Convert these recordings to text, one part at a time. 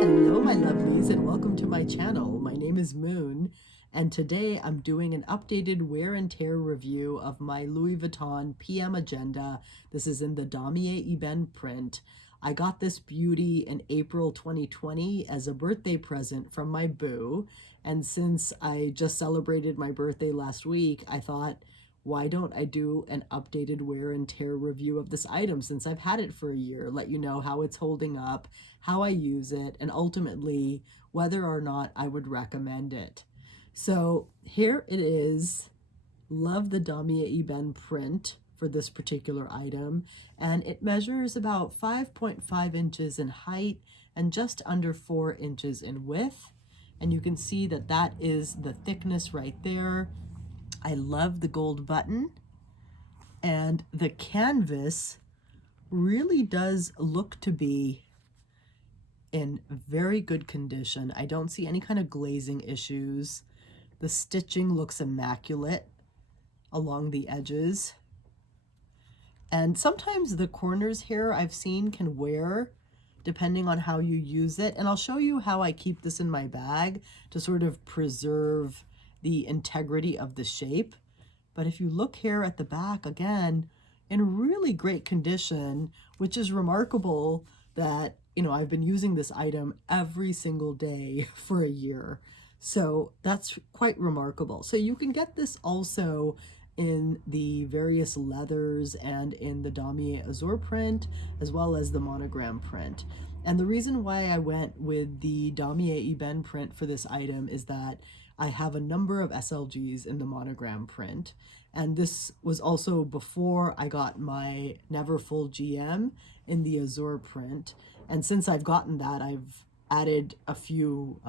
Hello, my lovelies, and welcome to my channel. My name is Moon, and today I'm doing an updated wear and tear review of my Louis Vuitton PM Agenda. This is in the Damier Ebene print. I got this beauty in April 2020 as a birthday present from my boo, and since I just celebrated my birthday last week, I thought, why don't I do an updated wear and tear review of this item since I've had it for a year, let you know how it's holding up, how I use it, and ultimately whether or not I would recommend it. So here it is. Love the Damier Ebene print for this particular item, and it measures about 5.5 inches in height and just under 4 inches in width. And you can see that that is the thickness right there. I love the gold button, and the canvas really does look to be in very good condition. I don't see any kind of glazing issues. The stitching looks immaculate along the edges. And sometimes the corners here I've seen can wear depending on how you use it. And I'll show you how I keep this in my bag to sort of preserve the integrity of the shape. But if you look here at the back, again, in really great condition, which is remarkable that, you know, I've been using this item every single day for a year. So that's quite remarkable. So you can get this also in the various leathers and in the Damier Azur print, as well as the monogram print. And the reason why I went with the Damier Ebene print for this item is that I have a number of SLGs in the monogram print. And this was also before I got my Never Full GM in the Azur print. And since I've gotten that, I've added a few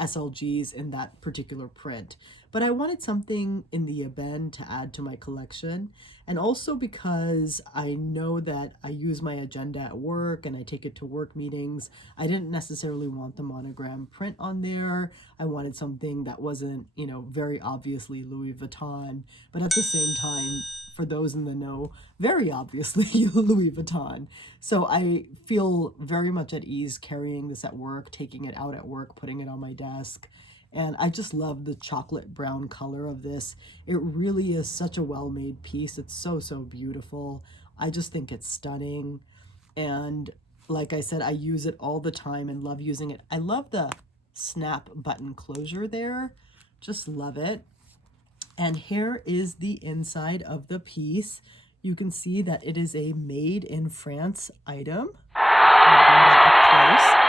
SLGs in that particular print. But I wanted something in the Ebene to add to my collection. And also because I know that I use my agenda at work and I take it to work meetings, I didn't necessarily want the monogram print on there. I wanted something that wasn't, you know, very obviously Louis Vuitton, but at the same time, for those in the know, very obviously Louis Vuitton. So I feel very much at ease carrying this at work, taking it out at work, putting it on my desk. And I just love the chocolate brown color of this. It really is such a well-made piece. It's so, so beautiful. I just think it's stunning. And like I said, I use it all the time and love using it. I love the snap button closure there. Just love it. And here is the inside of the piece. You can see that it is a made in France item. I'll bring that up close.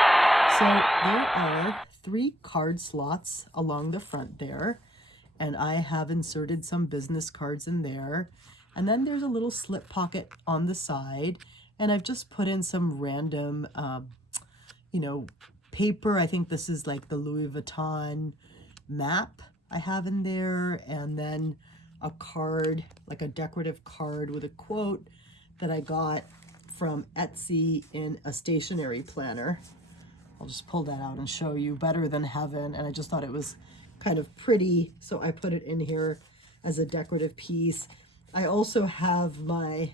So there are 3 card slots along the front there, and I have inserted some business cards in there. And then there's a little slip pocket on the side, and I've just put in some random, you know, paper. I think this is like the Louis Vuitton map I have in there, and then a card, like a decorative card with a quote that I got from Etsy in a stationery planner. I'll just pull that out and show you. Better Than Heaven, and I just thought it was kind of pretty, so I put it in here as a decorative piece. I also have my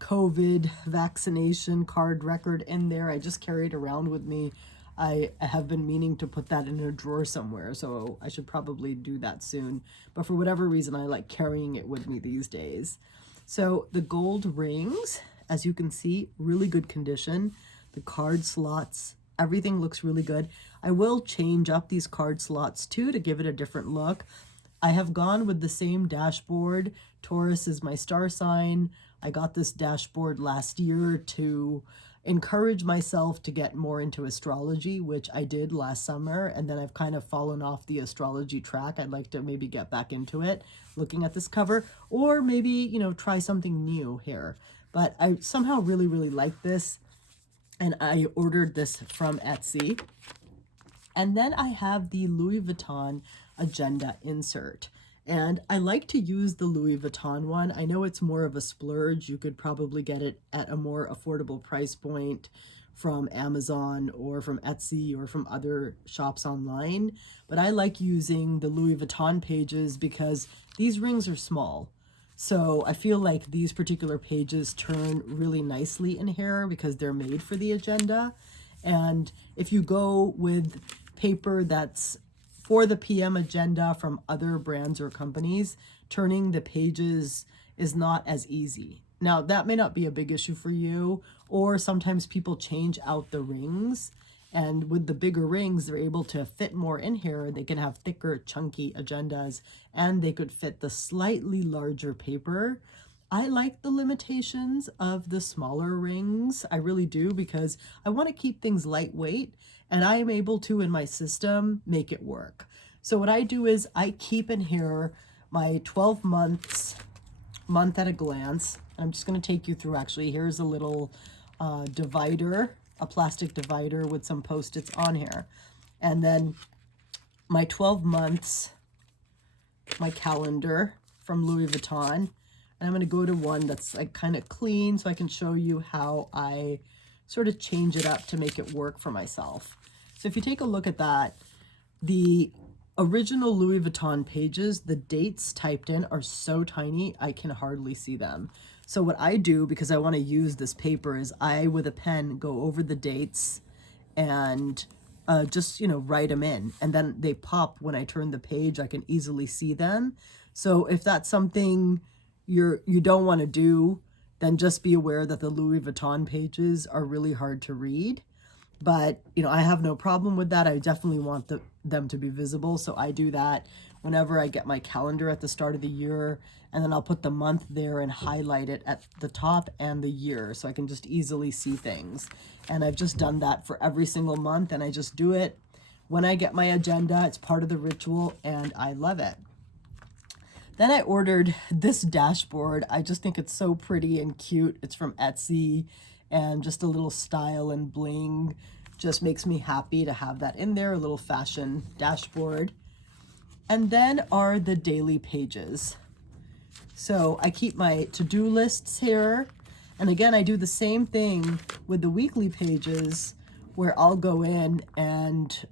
COVID vaccination card record in there. I just carry it around with me. I have been meaning to put that in a drawer somewhere, so I should probably do that soon. But for whatever reason, I like carrying it with me these days. So the gold rings, as you can see, really good condition. The card slots, everything looks really good. I will change up these card slots too to give it a different look. I have gone with the same dashboard. Taurus is my star sign. I got this dashboard last year to encourage myself to get more into astrology, which I did last summer, and then I've kind of fallen off the astrology track. I'd like to maybe get back into it, looking at this cover, or maybe, you know, try something new here. But I somehow really, really like this, and I ordered this from Etsy. And then I have the Louis Vuitton Agenda insert. And I like to use the Louis Vuitton one. I know it's more of a splurge. You could probably get it at a more affordable price point from Amazon or from Etsy or from other shops online. But I like using the Louis Vuitton pages because these rings are small. So I feel like these particular pages turn really nicely in here because they're made for the agenda. And if you go with paper that's for the PM agenda from other brands or companies, turning the pages is not as easy. Now, that may not be a big issue for you, or sometimes people change out the rings. And with the bigger rings, they're able to fit more in here. They can have thicker, chunky agendas, and they could fit the slightly larger paper. I like the limitations of the smaller rings. I really do, because I want to keep things lightweight, and I am able to, in my system, make it work. So what I do is I keep in here my 12 months, month at a glance. I'm just going to take you through, actually. Here's a little divider, a plastic divider with some Post-its on here. And then my 12 months, my calendar from Louis Vuitton. And I'm going to go to one that's like kind of clean so I can show you how I sort of change it up to make it work for myself. So if you take a look at that, the original Louis Vuitton pages, the dates typed in are so tiny, I can hardly see them. So what I do, because I want to use this paper, is I, with a pen, go over the dates and just, write them in. And then they pop when I turn the page. I can easily see them. So if that's something you don't want to do, then just be aware that the Louis Vuitton pages are really hard to read. But, I have no problem with that. I definitely want them to be visible. So I do that whenever I get my calendar at the start of the year. And then I'll put the month there and highlight it at the top and the year, so I can just easily see things. And I've just done that for every single month. And I just do it when I get my agenda. It's part of the ritual, and I love it. Then I ordered this dashboard. I just think it's so pretty and cute. It's from Etsy, and just a little style and bling just makes me happy to have that in there, a little fashion dashboard. And then are the daily pages. So I keep my to-do lists here. And again, I do the same thing with the weekly pages, where I'll go in and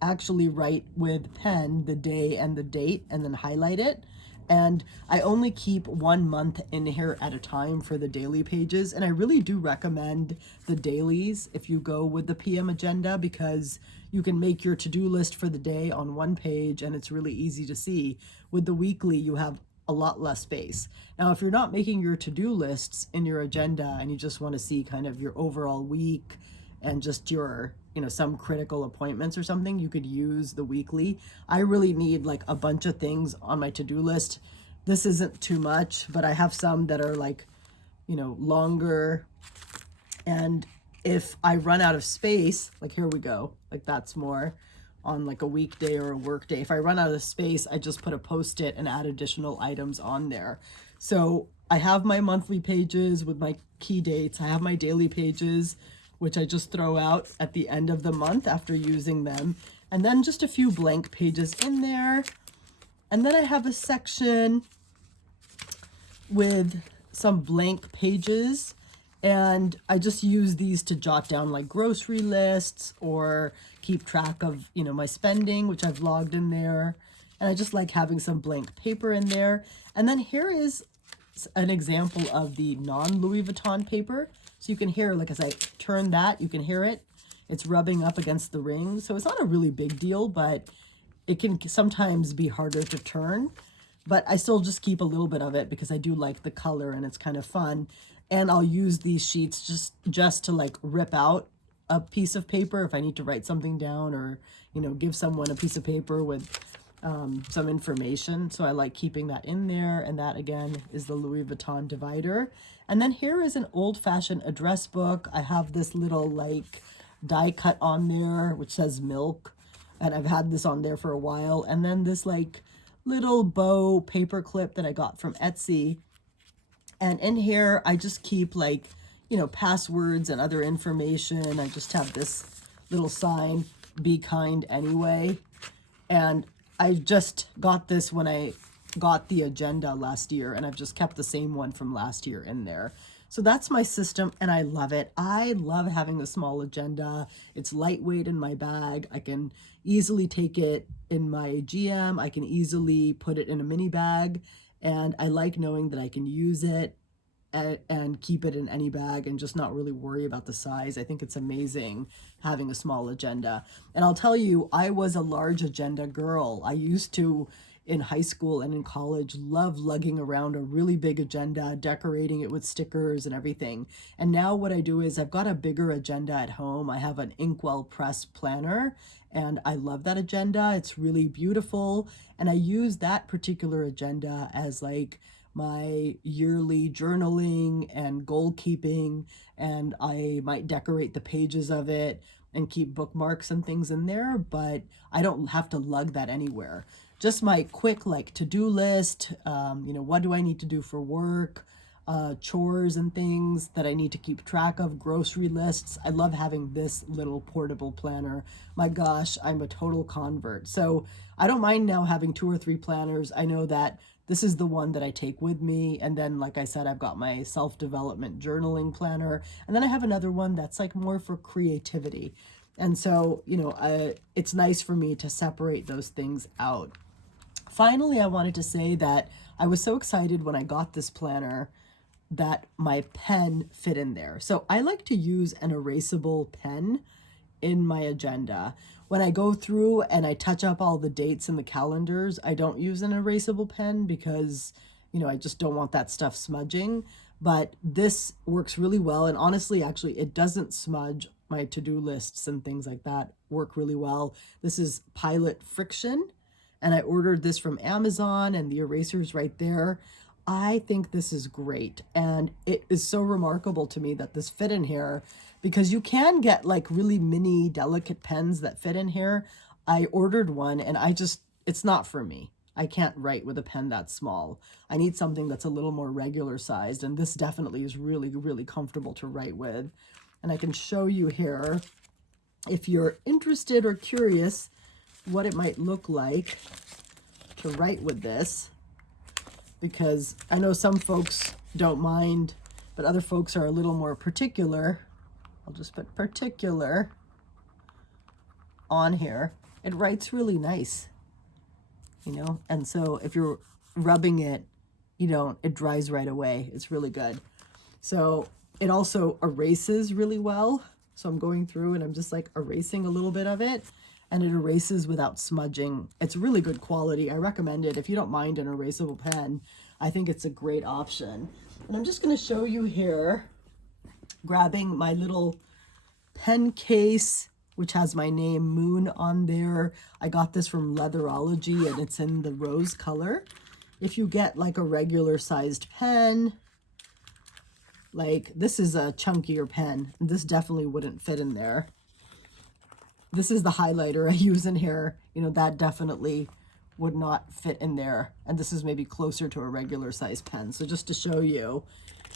actually write with pen the day and the date and then highlight it. And I only keep 1 month in here at a time for the daily pages. And I really do recommend the dailies if you go with the PM agenda, because you can make your to-do list for the day on one page and it's really easy to see. With the weekly, you have a lot less space. Now, if you're not making your to-do lists in your agenda and you just want to see kind of your overall week and just your, some critical appointments or something, you could use the weekly. I really need like a bunch of things on my to-do list. This isn't too much, but I have some that are like, longer. And if I run out of space, like here we go, like that's more on like a weekday or a work day. If I run out of space, I just put a Post-it and add additional items on there. So I have my monthly pages with my key dates. I have my daily pages, which I just throw out at the end of the month after using them. And then just a few blank pages in there. And then I have a section with some blank pages. And I just use these to jot down like grocery lists or keep track of, my spending, which I've logged in there. And I just like having some blank paper in there. And then here is an example of the non-Louis Vuitton paper. So you can hear, like as I turn that, you can hear it. It's rubbing up against the ring. So it's not a really big deal, but it can sometimes be harder to turn. But I still just keep a little bit of it because I do like the color and it's kind of fun. And I'll use these sheets just to like rip out a piece of paper if I need to write something down or, give someone a piece of paper with some information. So I like keeping that in there. And that again is the Louis Vuitton divider. And then here is an old-fashioned address book. I have this little like die cut on there, which says milk. And I've had this on there for a while. And then this like little bow paper clip that I got from Etsy. And in here, I just keep like, passwords and other information. I just have this little sign, be kind anyway. And I just got this when I got the agenda last year, and I've just kept the same one from last year in there. So that's my system, and I love it. I love having a small agenda. It's lightweight in my bag. I can easily take it in my GM. I can easily put it in a mini bag, and I like knowing that I can use it and keep it in any bag and just not really worry about the size. I think it's amazing having a small agenda. And I'll tell you, I was a large agenda girl. I used to, in high school and in college, love lugging around a really big agenda, decorating it with stickers and everything. And now what I do is I've got a bigger agenda at home. I have an Inkwell Press planner, and I love that agenda. It's really beautiful. And I use that particular agenda as like my yearly journaling and goal keeping, and I might decorate the pages of it and keep bookmarks and things in there, but I don't have to lug that anywhere. Just my quick like to-do list, what do I need to do for work, chores and things that I need to keep track of, grocery lists. I love having this little portable planner. My gosh, I'm a total convert. So I don't mind now having 2 or 3 planners. I know that this is the one that I take with me. And then, like I said, I've got my self-development journaling planner. And then I have another one that's like more for creativity. And so, it's nice for me to separate those things out. Finally, I wanted to say that I was so excited when I got this planner that my pen fit in there. So I like to use an erasable pen in my agenda. When I go through and I touch up all the dates in the calendars, I don't use an erasable pen because, I just don't want that stuff smudging. But this works really well. And honestly, actually, it doesn't smudge. My to-do lists and things like that work really well. This is Pilot Friction, and I ordered this from Amazon, and the eraser's right there. I think this is great, and it is so remarkable to me that this fit in here, because you can get like really mini delicate pens that fit in here. I ordered one, and it's not for me. I can't write with a pen that small. I need something that's a little more regular sized, and this definitely is really, really comfortable to write with. And I can show you here, if you're interested or curious, what it might look like to write with this, because I know some folks don't mind, but other folks are a little more particular. I'll just put particular on here. It writes really nice, and so if you're rubbing it, it dries right away. It's really good. So it also erases really well. So I'm going through and I'm just like erasing a little bit of it, and it erases without smudging. It's really good quality. I recommend it. If you don't mind an erasable pen, I think it's a great option. And I'm just going to show you here, grabbing my little pen case, which has my name Moon on there. I got this from Leatherology, and it's in the rose color. If you get like a regular sized pen, like this is a chunkier pen, this definitely wouldn't fit in there. This is the highlighter I use in here. That definitely would not fit in there. And this is maybe closer to a regular size pen. So just to show you,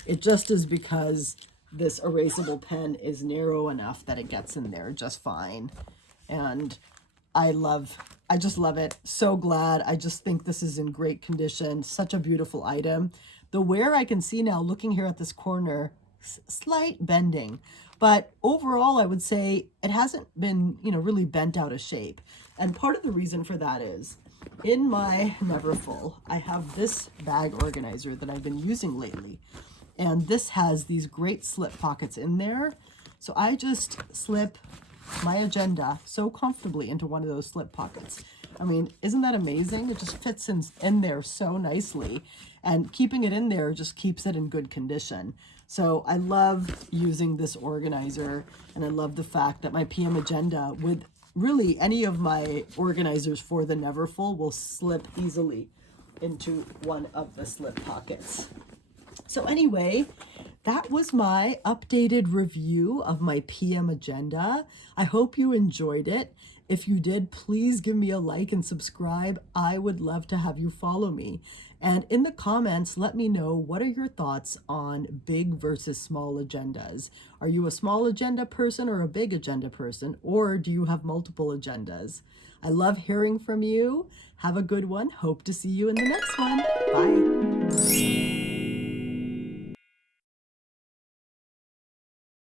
it just is because this erasable pen is narrow enough that it gets in there just fine. And I just love it. So glad. I just think this is in great condition. Such a beautiful item. The wear I can see now, looking here at this corner, slight bending, but overall I would say it hasn't been, really bent out of shape. And part of the reason for that is in my Neverfull, I have this bag organizer that I've been using lately. And this has these great slip pockets in there. So I just slip my agenda so comfortably into one of those slip pockets. I mean, isn't that amazing? It just fits in there so nicely, and keeping it in there just keeps it in good condition. So I love using this organizer, and I love the fact that my PM Agenda, with really any of my organizers for the Neverfull, will slip easily into one of the slip pockets. So anyway, that was my updated review of my PM Agenda. I hope you enjoyed it. If you did, please give me a like and subscribe. I would love to have you follow me. And in the comments, let me know, what are your thoughts on big versus small agendas? Are you a small agenda person or a big agenda person? Or do you have multiple agendas? I love hearing from you. Have a good one. Hope to see you in the next one. Bye.